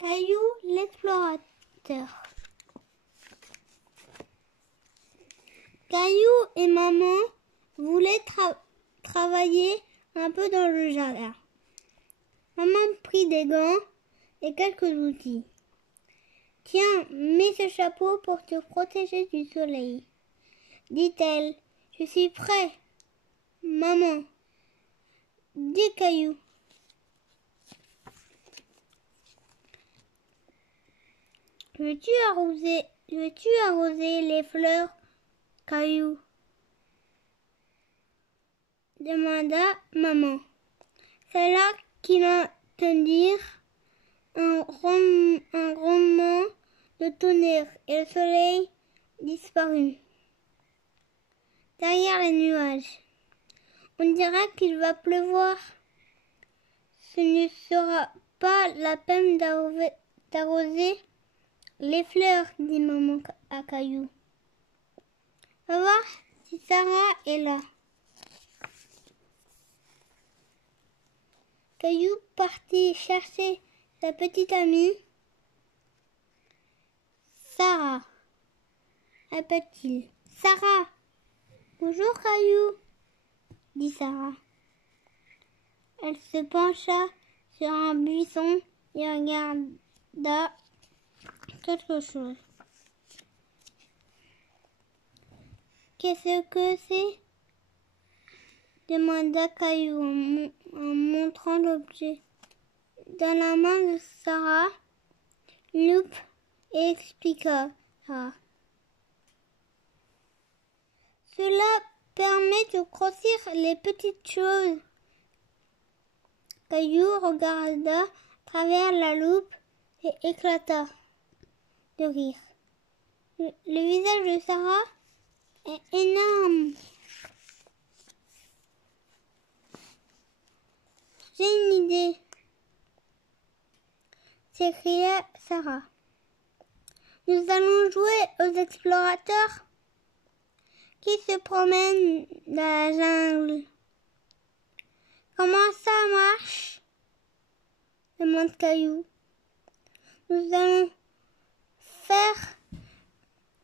Caillou l'explorateur. Caillou et maman voulaient travailler un peu dans le jardin. Maman prit des gants et quelques outils. « Tiens, mets ce chapeau pour te protéger du soleil, » dit-elle. « Je suis prêt, maman, » dit Caillou. Veux-tu arroser les fleurs, Caillou, demanda maman. C'est là qu'ils entendirent un grondement de tonnerre et le soleil disparut derrière les nuages. On dirait qu'il va pleuvoir. Ce ne sera pas la peine d'arroser les fleurs, dit maman à Caillou. Va voir si Sarah est là. Caillou partit chercher sa petite amie. Sarah, appelle-t-il. Sarah. Bonjour Caillou, dit Sarah. Elle se pencha sur un buisson et regarda quelque chose. Qu'est-ce que c'est? Demanda Caillou en montrant l'objet. Dans la main de Sarah, une loupe, et expliqua Sarah. Cela permet de grossir les petites choses. Caillou regarda à travers la loupe et éclata de rire. Le visage de Sarah est énorme. J'ai une idée, s'écria Sarah. Nous allons jouer aux explorateurs qui se promènent dans la jungle. Comment ça marche? Demande Caillou. Nous allons faire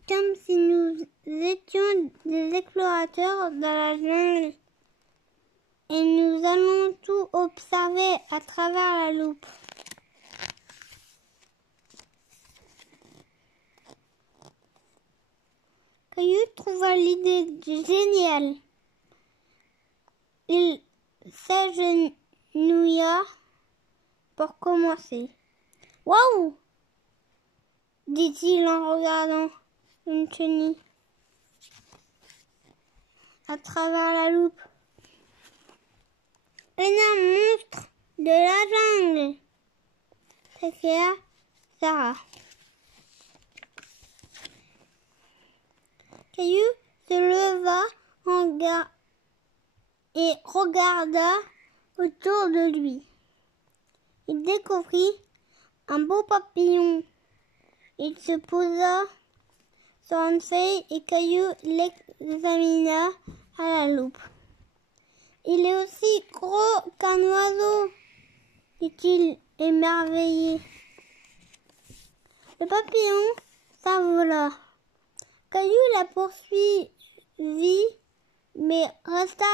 comme si nous étions des explorateurs dans la jungle et nous allons tout observer à travers la loupe. Caillou trouva l'idée géniale. Il s'agenouilla pour commencer. « Waouh !» dit-il en regardant une chenille à travers la loupe. « Énorme monstre de la jungle !» s'écria Sarah. Caillou se leva et regarda autour de lui. Il découvrit un beau papillon. Il se posa sur une feuille et Caillou l'examina à la loupe. Il est aussi gros qu'un oiseau, dit-il émerveillé. Le papillon s'envola. Caillou la poursuivit, mais resta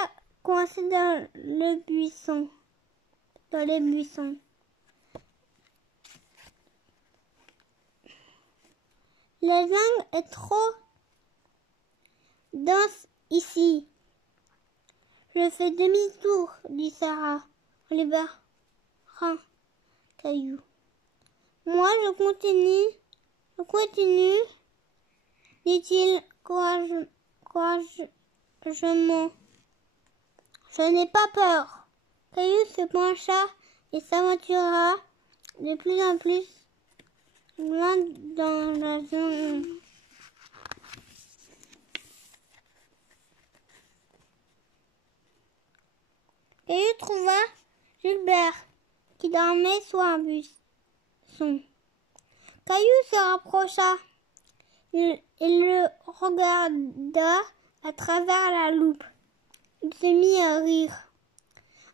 coincé dans les buissons. La jungle est trop dense ici. Je fais demi-tour, dit Sarah en libérant Caillou. Moi, je continue, dit-il courageusement. Je n'ai pas peur. Caillou se pencha et s'aventura de plus en plus loin dans la jungle. Caillou trouva Gilbert qui dormait sous un buisson. Caillou se rapprocha. Il le regarda à travers la loupe. Il se mit à rire.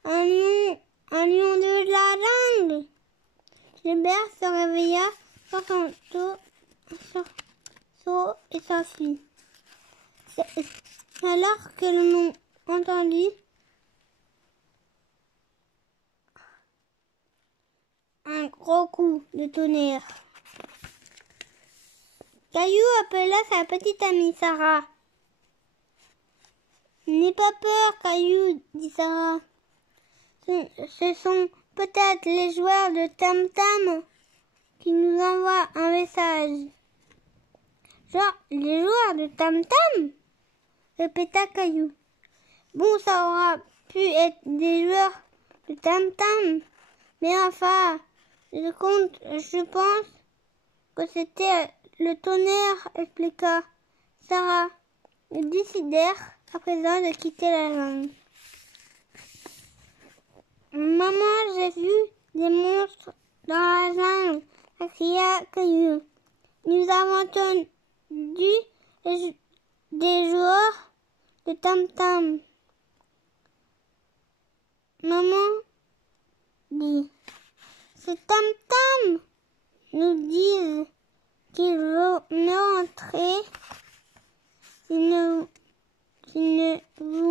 Un lion de la jungle. Gilbert se réveilla sur son seau et s'enfuit. C'est alors que l'on entendit un gros coup de tonnerre. Caillou appela sa petite amie Sarah. « N'aie pas peur, Caillou, dit Sarah. Ce sont peut-être les joueurs de tam-tam qui nous envoient un message. » « Genre, les joueurs de tam-tam ?» répéta Caillou. « Bon, ça aura pu être des joueurs de tam-tam, mais enfin, je pense que c'était le tonnerre, expliqua Sarah. Ils décidèrent à présent de quitter la jungle. Maman, j'ai vu des monstres dans la jungle, s'écria Caillou. Nous avons entendu des joueurs de tam-tam. Maman dit, ces tam-tam nous disent qu'ils vont entrer s'ils ne vous